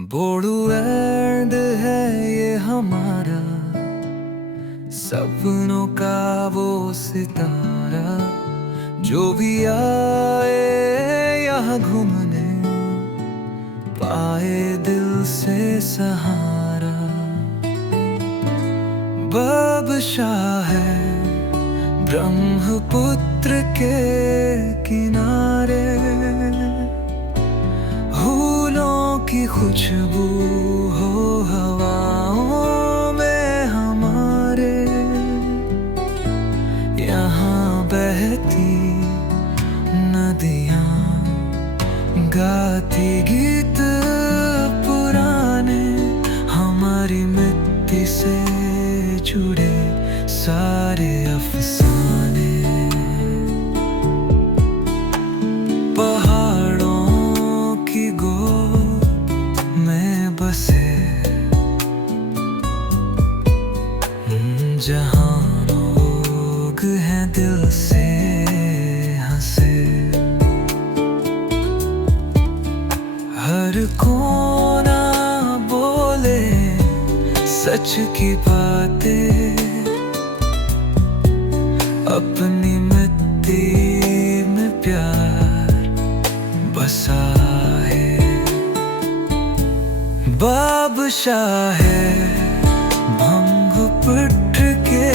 बोडूलैंड है ये हमारा, सपनों का वो सितारा। जो भी आए यहाँ घूमने, पाए दिल से सहारा। बादशाह है ब्रह्मपुत्र के किनारे, फूलों की खुशबू हो हवाओं में हमारे। यहाँ बहती नदियाँ गाती गीत पुराने, हमारी मिट्टी से जुड़े सारे अफसाने। पहाड़ों की गोद में बसे, जहाँ लोग हैं दिल से हंसे। हर कोना बोले सच की बातें, अपनी मिट्टी में प्यार बसा है। बादशाह है ब्रह्मपुत्र के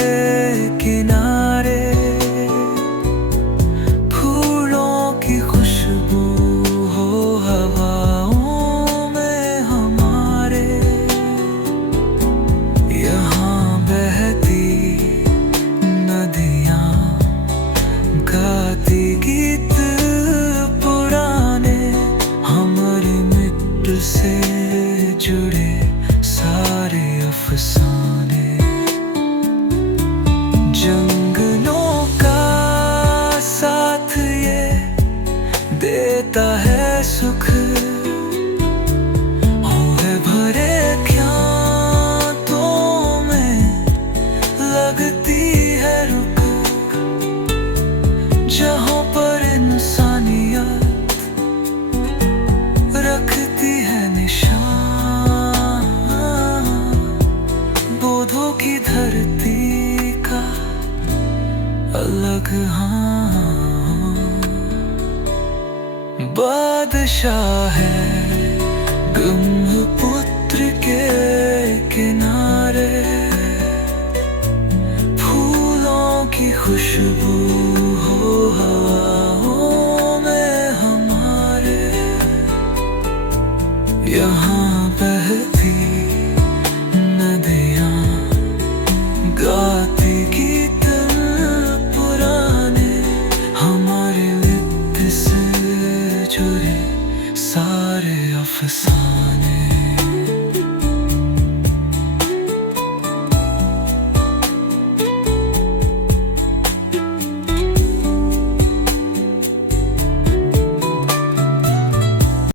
किनारे, फूलों की खुशबू हो हवाओं में हमारे। यहाँ बहती नदियाँ गाती गीत पुराने, हमारी मिट्टी से जुड़े सारे अफसाने। जंगलों का साथ ये देता है सुख, हुए भरे ख्यातों में लगती है रुक। जहाँ पर इंसानियत रखती है निशान, बोधों की धरती का अलग हाँ। बादशाह है ब्रह्मपुत्र के किनारे, फूलों की खुशबू हो हवाओं में हमारे। यहाँ बहती नदियाँ गाती गीत पुराने, हमारे लिप्त से जुड़े सारे अफसाने।